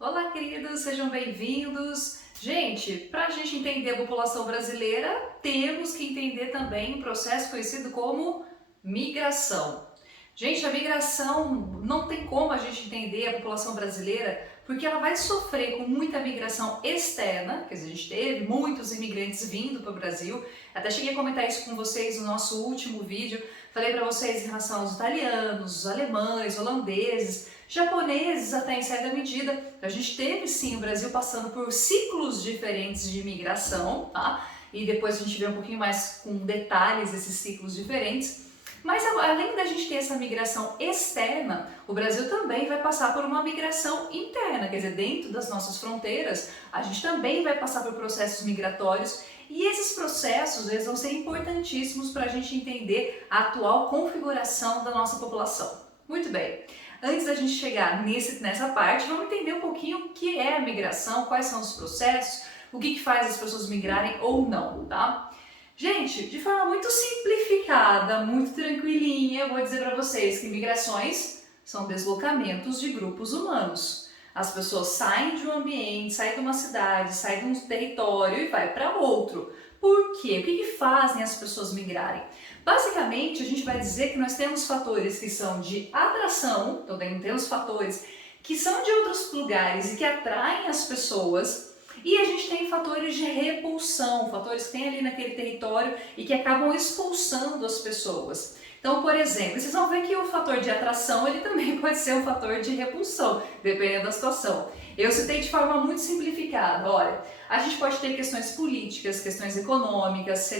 Olá, queridos, sejam bem-vindos. Gente, para a gente entender a população brasileira, temos que entender também um processo conhecido como migração. Gente, a migração não tem como a gente entender a população brasileira porque ela vai sofrer com muita migração externa, quer dizer, a gente teve muitos imigrantes vindo para o Brasil. Até cheguei a comentar isso com vocês no nosso último vídeo. Falei para vocês em relação aos italianos, os alemães, holandeses, japoneses até em certa medida. A gente teve sim o Brasil passando por ciclos diferentes de imigração, tá? E depois a gente vê um pouquinho mais com detalhes esses ciclos diferentes. Mas além da gente ter essa migração externa, o Brasil também vai passar por uma migração interna, quer dizer, dentro das nossas fronteiras, a gente também vai passar por processos migratórios e esses processos eles vão ser importantíssimos para a gente entender a atual configuração da nossa população. Muito bem. Antes da gente chegar nessa parte, vamos entender um pouquinho o que é a migração, quais são os processos, o que faz as pessoas migrarem ou não, tá? Gente, de forma muito simplificada, muito tranquilinha, eu vou dizer para vocês que migrações são deslocamentos de grupos humanos. As pessoas saem de um ambiente, saem de uma cidade, saem de um território e vai para outro. Por quê? O que fazem as pessoas migrarem? Basicamente, a gente vai dizer que nós temos fatores que são de atração, então temos fatores que são de outros lugares e que atraem as pessoas, e a gente tem fatores de repulsão, fatores que tem ali naquele território e que acabam expulsando as pessoas. Então, por exemplo, vocês vão ver que o fator de atração ele também pode ser um fator de repulsão, dependendo da situação. Eu citei de forma muito simplificada, olha, a gente pode ter questões políticas, questões econômicas,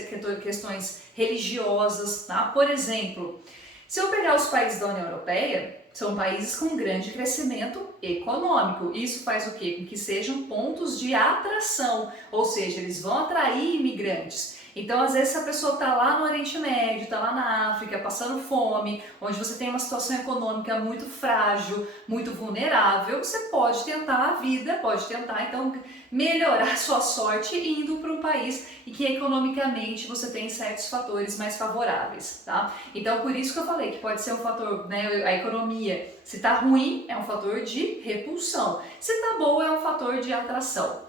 questões religiosas, tá? Por exemplo, se eu pegar os países da União Europeia, são países com grande crescimento econômico. Isso faz o quê? Com que sejam pontos de atração, ou seja, eles vão atrair imigrantes. Então, às vezes, se a pessoa está lá no Oriente Médio, está lá na África, passando fome, onde você tem uma situação econômica muito frágil, muito vulnerável, você pode tentar a vida, pode tentar, então, melhorar sua sorte indo para um país em que economicamente você tem certos fatores mais favoráveis, tá? Então, por isso que eu falei que pode ser um fator, né, a economia, se está ruim, é um fator de repulsão, se está boa, é um fator de atração.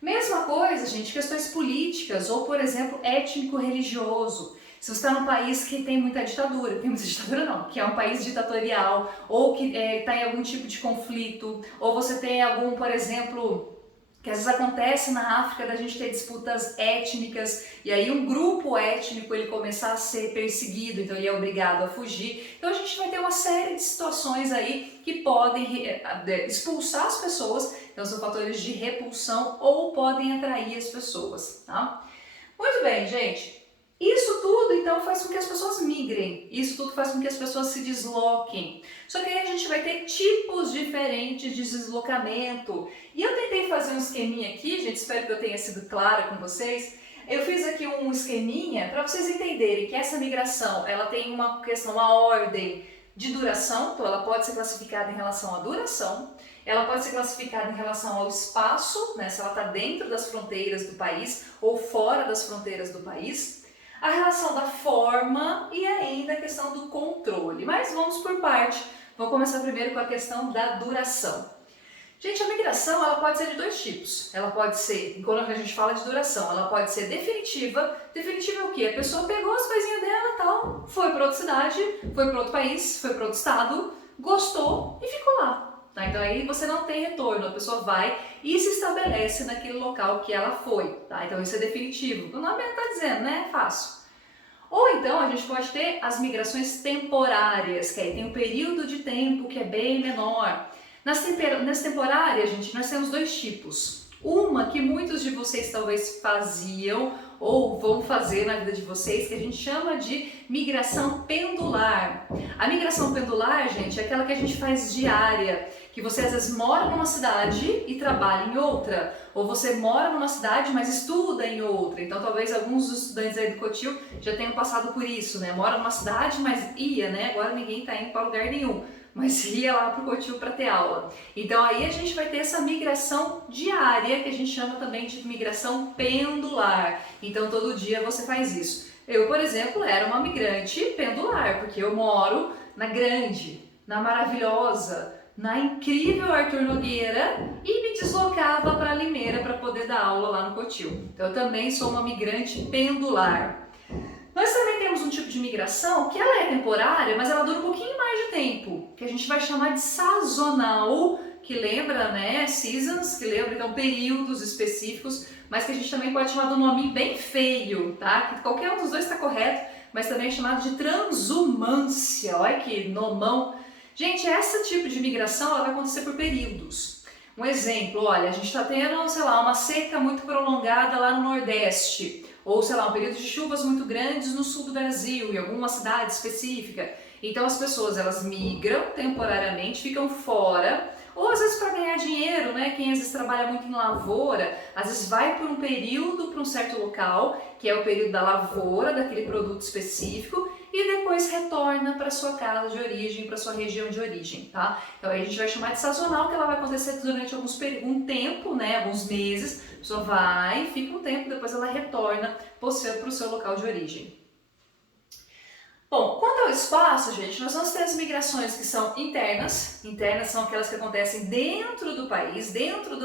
Mesma coisa, gente, questões políticas ou, por exemplo, étnico-religioso. Se você está num país que tem muita ditadura não, que é um país ditatorial ou que está em algum tipo de conflito, ou você tem algum, por exemplo, que às vezes acontece na África da gente ter disputas étnicas e aí um grupo étnico ele começar a ser perseguido, então ele é obrigado a fugir. Então a gente vai ter uma série de situações aí que podem expulsar as pessoas, então são fatores de repulsão ou podem atrair as pessoas, tá? Muito bem, gente. Isso tudo, então, faz com que as pessoas migrem, isso tudo faz com que as pessoas se desloquem. Só que aí a gente vai ter tipos diferentes de deslocamento. E eu tentei fazer um esqueminha aqui, gente, espero que eu tenha sido clara com vocês. Eu fiz aqui um esqueminha para vocês entenderem que essa migração, ela tem uma questão, uma ordem de duração, então ela pode ser classificada em relação à duração, ela pode ser classificada em relação ao espaço, né, se ela está dentro das fronteiras do país ou fora das fronteiras do país, a relação da forma e ainda a questão do controle. Mas vamos por parte. Vou começar primeiro com a questão da duração. Gente, a migração ela pode ser de dois tipos. Ela pode ser, quando a gente fala de duração, ela pode ser definitiva. Definitiva é o quê? A pessoa pegou as coisinhas dela e tal, foi para outra cidade, foi para outro país, foi para outro estado, gostou e ficou lá. Tá? Então aí você não tem retorno, a pessoa vai e se estabelece naquele local que ela foi. Tá? Então isso é definitivo. O nome está dizendo, né? É fácil. Ou então a gente pode ter as migrações temporárias, que aí tem um período de tempo que é bem menor. Nas temporárias, gente, nós temos dois tipos. Uma que muitos de vocês talvez faziam ou vão fazer na vida de vocês, que a gente chama de migração pendular. A migração pendular, gente, é aquela que a gente faz diária, que você às vezes mora numa cidade e trabalha em outra, ou você mora numa cidade, mas estuda em outra. Então talvez alguns dos estudantes aí do Cotil já tenham passado por isso, né? Mora numa cidade, mas ia, né? Agora ninguém está indo para lugar nenhum. mas ia lá para o Cotil para ter aula. Então aí a gente vai ter essa migração diária, que a gente chama também de migração pendular. Então todo dia você faz isso. Eu, por exemplo, era uma migrante pendular, porque eu moro na grande, na maravilhosa, na incrível Arthur Nogueira e me deslocava para Limeira para poder dar aula lá no Cotil. Então eu também sou uma migrante pendular. Nós também temos um tipo de migração que ela é temporária, mas ela dura um pouquinho mais de tempo, que a gente vai chamar de sazonal, que lembra, né, seasons, que lembra então períodos específicos, mas que a gente também pode chamar de um nome bem feio, tá? Que qualquer um dos dois está correto, mas também é chamado de transumância. Olha que nomão. Gente, esse tipo de migração ela vai acontecer por períodos. Um exemplo, olha, a gente está tendo, sei lá, uma seca muito prolongada lá no Nordeste, ou sei lá, um período de chuvas muito grandes no sul do Brasil, em alguma cidade específica. Então as pessoas elas migram temporariamente, ficam fora, ou às vezes para ganhar dinheiro, né? Quem às vezes trabalha muito em lavoura, às vezes vai por um período para um certo local, que é o período da lavoura, daquele produto específico, e depois retorna para sua casa de origem, para sua região de origem, tá? Então aí a gente vai chamar de sazonal, que ela vai acontecer durante um tempo, né? Alguns meses, a pessoa vai, fica um tempo, depois ela retorna para o seu local de origem. Bom, quanto ao espaço, gente, nós vamos ter as migrações que são internas. Internas são aquelas que acontecem dentro do país, dentro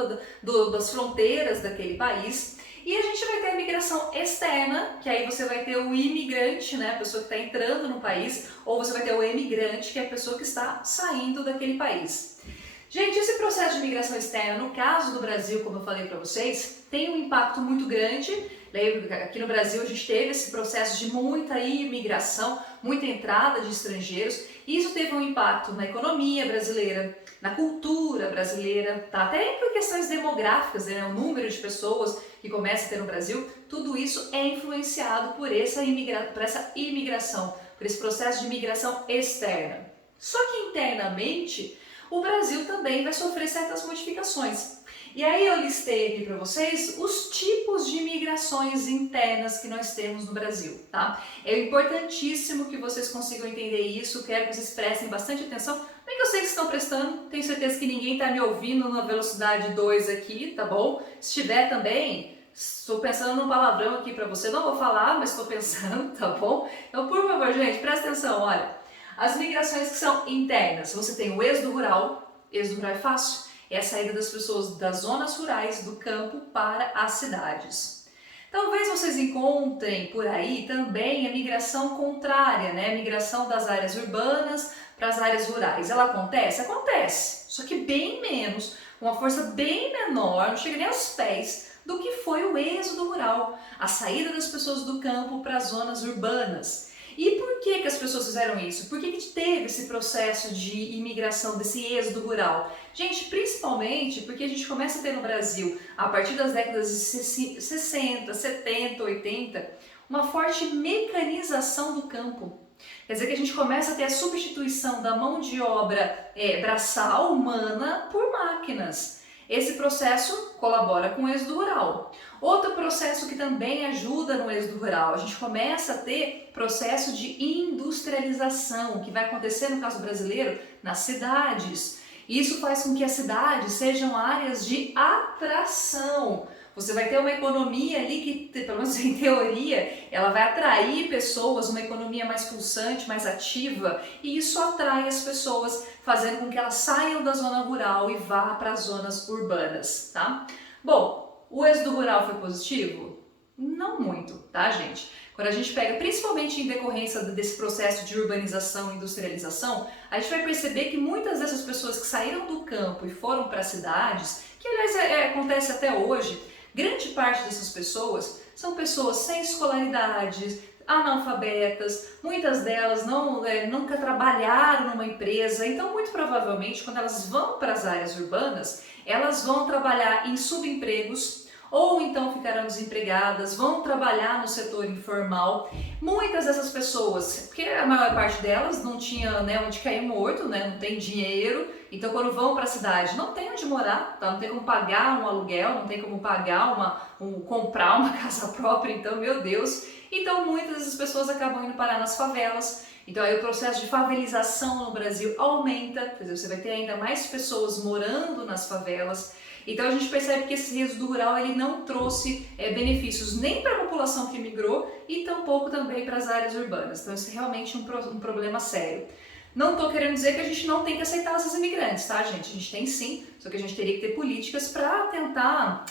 das fronteiras daquele país. E a gente vai ter a migração externa, que aí você vai ter o imigrante, né, a pessoa que está entrando no país, ou você vai ter o emigrante, que é a pessoa que está saindo daquele país. Gente, esse processo de migração externa, no caso do Brasil, como eu falei para vocês, tem um impacto muito grande. Lembro que aqui no Brasil a gente teve esse processo de muita imigração, muita entrada de estrangeiros, e isso teve um impacto na economia brasileira, na cultura brasileira, tá? Até por questões demográficas, né? O número de pessoas que começa a ter no Brasil, tudo isso é influenciado por essa imigração, por esse processo de migração externa. Só que internamente, o Brasil também vai sofrer certas modificações. E aí eu listei aqui para vocês os tipos de migrações internas que nós temos no Brasil, tá? É importantíssimo que vocês consigam entender isso, quero que vocês prestem bastante atenção, bem que eu sei que estão prestando, tenho certeza que ninguém está me ouvindo na velocidade 2 aqui, tá bom? Se estiver também, estou pensando num palavrão aqui para você, não vou falar, mas estou pensando, tá bom? Então, por favor, gente, presta atenção, olha. As migrações que são internas, você tem o êxodo rural é fácil, é a saída das pessoas das zonas rurais, do campo, para as cidades. Talvez vocês encontrem por aí também a migração contrária, né? A migração das áreas urbanas para as áreas rurais. Ela acontece? Acontece, só que bem menos, com uma força bem menor, não chega nem aos pés do que foi o êxodo rural, a saída das pessoas do campo para as zonas urbanas. E por que as pessoas fizeram isso? Por que teve esse processo de imigração, desse êxodo rural? Gente, principalmente porque a gente começa a ter no Brasil, a partir das décadas de 60, 70, 80, uma forte mecanização do campo. Quer dizer que a gente começa a ter a substituição da mão de obra braçal, humana, por máquinas. Esse processo colabora com o êxodo rural. Outro processo que também ajuda no êxodo rural, a gente começa a ter processo de industrialização, que vai acontecer no caso brasileiro nas cidades. Isso faz com que as cidades sejam áreas de atração. Você vai ter uma economia ali que, pelo menos em teoria, ela vai atrair pessoas, uma economia mais pulsante, mais ativa, e isso atrai as pessoas, fazendo com que elas saiam da zona rural e vá para as zonas urbanas, tá? Bom, o êxodo rural foi positivo? Não muito, tá, gente? Quando a gente pega, principalmente em decorrência desse processo de urbanização e industrialização, a gente vai perceber que muitas dessas pessoas que saíram do campo e foram para as cidades, que aliás acontece até hoje, grande parte dessas pessoas são pessoas sem escolaridade, analfabetas, muitas delas nunca trabalharam numa empresa, então muito provavelmente quando elas vão para as áreas urbanas, elas vão trabalhar em subempregos, ou então ficarão desempregadas, vão trabalhar no setor informal. Muitas dessas pessoas, porque a maior parte delas não tinha onde cair morto, não tem dinheiro, então quando vão para a cidade não tem onde morar, tá? Não tem como pagar um aluguel, não tem como pagar comprar uma casa própria, então meu Deus. Então muitas dessas pessoas acabam indo parar nas favelas, Então aí o processo de favelização no Brasil aumenta, quer dizer, você vai ter ainda mais pessoas morando nas favelas. Então a gente percebe que esse êxodo rural ele não trouxe benefícios nem para a população que migrou e tampouco também para as áreas urbanas. Então isso é realmente um problema sério. Não estou querendo dizer que a gente não tem que aceitar esses imigrantes, tá, gente? A gente tem sim, só que a gente teria que ter políticas para tentar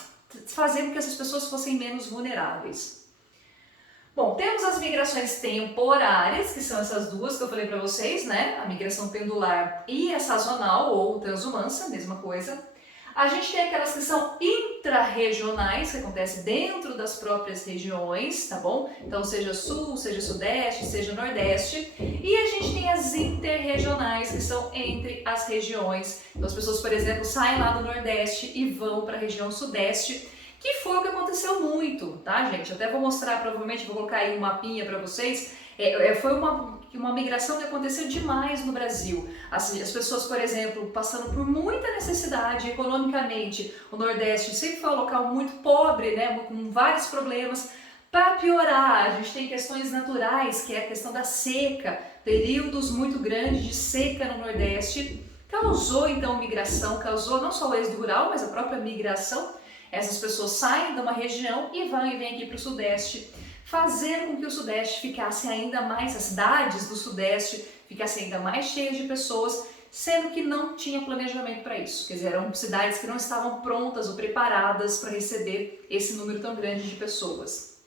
fazer com que essas pessoas fossem menos vulneráveis. Bom, temos as migrações temporárias, que são essas duas que eu falei para vocês, né? A migração pendular e a sazonal ou transhumância, mesma coisa. A gente tem aquelas que são intra-regionais, que acontecem dentro das próprias regiões, tá bom? Então, seja sul, seja sudeste, seja nordeste. E a gente tem as interregionais, que são entre as regiões. Então, as pessoas, por exemplo, saem lá do nordeste e vão para a região sudeste, que foi o que aconteceu muito, tá, gente? Até vou mostrar, provavelmente vou colocar aí um mapinha para vocês. Foi uma migração que aconteceu demais no Brasil. Assim, as pessoas, por exemplo, passando por muita necessidade economicamente. O Nordeste sempre foi um local muito pobre, né, com vários problemas. Para piorar, a gente tem questões naturais, que é a questão da seca, períodos muito grandes de seca no Nordeste. Causou, então, migração, causou não só o êxodo rural, mas a própria migração. Essas pessoas saem de uma região e vêm aqui para o Sudeste, fazer com que o Sudeste ficasse ainda mais, as cidades do Sudeste ficassem ainda mais cheias de pessoas, sendo que não tinha planejamento para isso. Quer dizer, eram cidades que não estavam prontas ou preparadas para receber esse número tão grande de pessoas.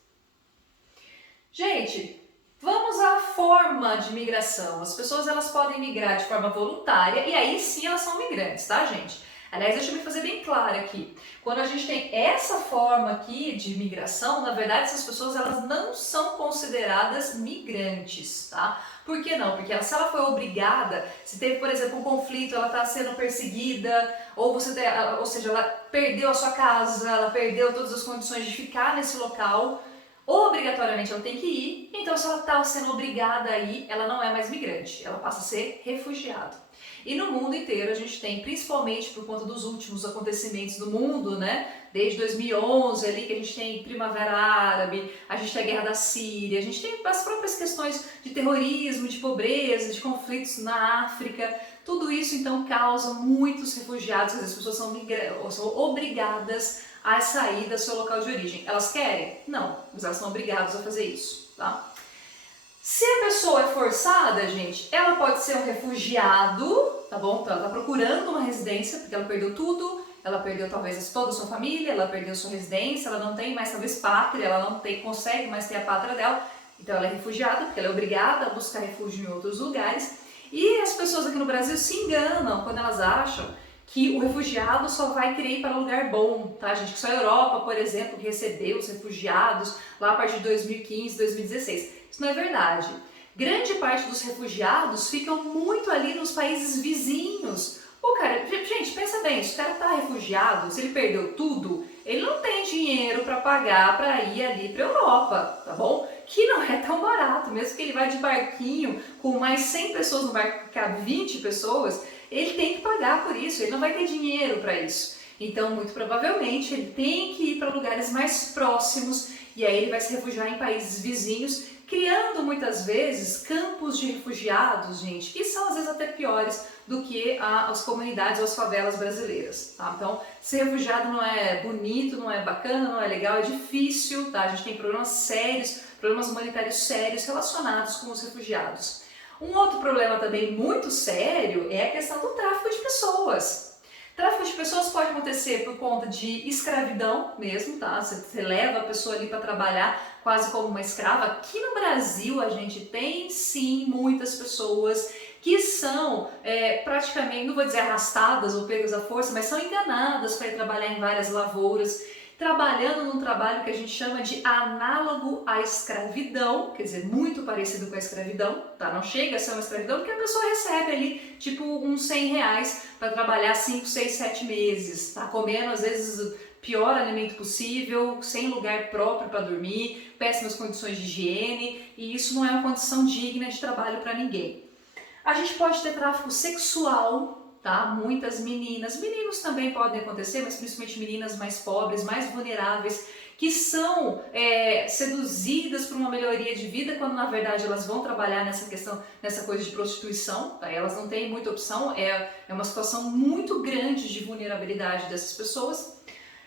Gente, vamos à forma de migração. As pessoas elas podem migrar de forma voluntária e aí sim elas são migrantes, tá, gente? Aliás, deixa eu me fazer bem claro aqui. Quando a gente tem essa forma aqui de migração, na verdade essas pessoas elas não são consideradas migrantes, tá? Por que não? Porque se ela foi obrigada, se teve, por exemplo, um conflito, ela está sendo perseguida, ou seja, ela perdeu a sua casa, ela perdeu todas as condições de ficar nesse local, obrigatoriamente ela tem que ir, então se ela está sendo obrigada a ir, ela não é mais migrante, ela passa a ser refugiado. E no mundo inteiro a gente tem, principalmente por conta dos últimos acontecimentos do mundo, né? Desde 2011 ali que a gente tem Primavera Árabe, a gente tem a Guerra da Síria, a gente tem as próprias questões de terrorismo, de pobreza, de conflitos na África. Tudo isso então causa muitos refugiados, as pessoas são obrigadas a sair do seu local de origem. Elas querem? Não, mas elas são obrigadas a fazer isso, tá? Se a pessoa é forçada, gente, ela pode ser um refugiado, tá bom? Então ela está procurando uma residência, porque ela perdeu tudo, ela perdeu talvez toda a sua família, ela perdeu sua residência, ela não tem mais talvez pátria, ela não consegue mais ter a pátria dela, então ela é refugiada, porque ela é obrigada a buscar refúgio em outros lugares. E as pessoas aqui no Brasil se enganam quando elas acham que o refugiado só vai querer ir para um lugar bom, tá, gente? Que só a Europa, por exemplo, que recebeu os refugiados lá a partir de 2015, 2016. Isso não é verdade. Grande parte dos refugiados ficam muito ali nos países vizinhos. Pô, cara, gente, pensa bem, se o cara tá refugiado, se ele perdeu tudo, ele não tem dinheiro para pagar para ir ali para a Europa, tá bom? Que não é tão barato, mesmo que ele vá de barquinho com mais 100 pessoas no barco, que cabe 20 pessoas, ele tem que pagar por isso, ele não vai ter dinheiro para isso. Então, muito provavelmente, ele tem que ir para lugares mais próximos e aí ele vai se refugiar em países vizinhos, criando muitas vezes campos de refugiados, gente, que são às vezes até piores do que as comunidades ou as favelas brasileiras, tá? Então, ser refugiado não é bonito, não é bacana, não é legal, é difícil, tá? A gente tem problemas sérios, problemas humanitários sérios relacionados com os refugiados. Um outro problema também muito sério é a questão do tráfico de pessoas. Tráfico de pessoas pode acontecer por conta de escravidão mesmo, tá? Você leva a pessoa ali para trabalhar quase como uma escrava. Aqui no Brasil a gente tem sim muitas pessoas que são praticamente, não vou dizer arrastadas ou pegas à força, mas são enganadas para ir trabalhar em várias lavouras, trabalhando num trabalho que a gente chama de análogo à escravidão, quer dizer, muito parecido com a escravidão, tá? Não chega a ser uma escravidão porque a pessoa recebe ali tipo uns R$100 para trabalhar 5, 6, 7 meses, tá? Comendo às vezes o pior alimento possível, sem lugar próprio para dormir, péssimas condições de higiene, e isso não é uma condição digna de trabalho para ninguém. A gente pode ter tráfico sexual, tá? Muitas meninas, meninos também podem acontecer, mas principalmente meninas mais pobres, mais vulneráveis, que são seduzidas por uma melhoria de vida, quando na verdade elas vão trabalhar nessa questão, nessa coisa de prostituição, tá? Elas não têm muita opção, é uma situação muito grande de vulnerabilidade dessas pessoas.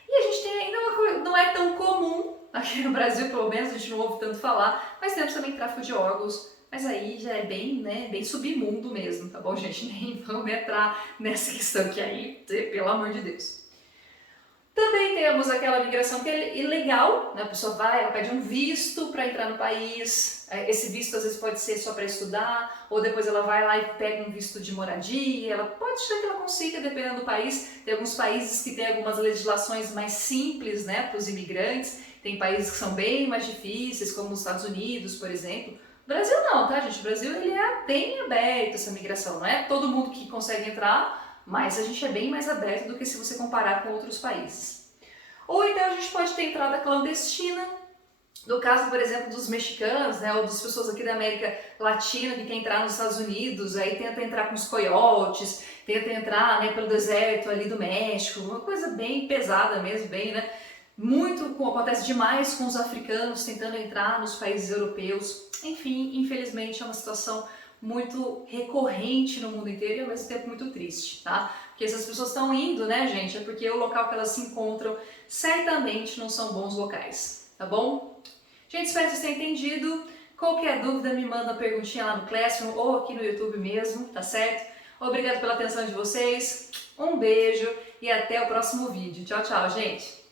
E a gente tem ainda uma coisa, não é tão comum, aqui no Brasil pelo menos, a gente não ouve tanto falar, mas temos também tráfico de órgãos, mas aí já é bem, né, bem submundo mesmo, tá bom, gente? Nem vamos entrar nessa questão que aí, pelo amor de Deus. Também temos aquela migração que é ilegal, né? A pessoa vai, ela pede um visto para entrar no país, esse visto às vezes pode ser só para estudar, ou depois ela vai lá e pega um visto de moradia, ela pode ser que ela consiga, dependendo do país. Tem alguns países que têm algumas legislações mais simples, né, para os imigrantes, tem países que são bem mais difíceis, como os Estados Unidos, por exemplo. O Brasil não, tá, gente? O Brasil ele é bem aberto essa migração, não é todo mundo que consegue entrar, mas a gente é bem mais aberto do que se você comparar com outros países. Ou então a gente pode ter entrada clandestina, no caso, por exemplo, dos mexicanos, né, ou das pessoas aqui da América Latina que querem entrar nos Estados Unidos, aí tenta entrar com os coiotes, tenta entrar, né, pelo deserto ali do México, uma coisa bem pesada mesmo, bem, né? Muito acontece demais com os africanos tentando entrar nos países europeus. Enfim, infelizmente é uma situação muito recorrente no mundo inteiro e ao mesmo tempo muito triste, tá? Porque essas pessoas estão indo, né, gente, é porque o local que elas se encontram certamente não são bons locais, tá bom? Gente, espero que vocês tenham entendido. Qualquer dúvida me manda uma perguntinha lá no Classroom ou aqui no YouTube mesmo, tá certo? Obrigado pela atenção de vocês, um beijo e até o próximo vídeo. Tchau, tchau, gente!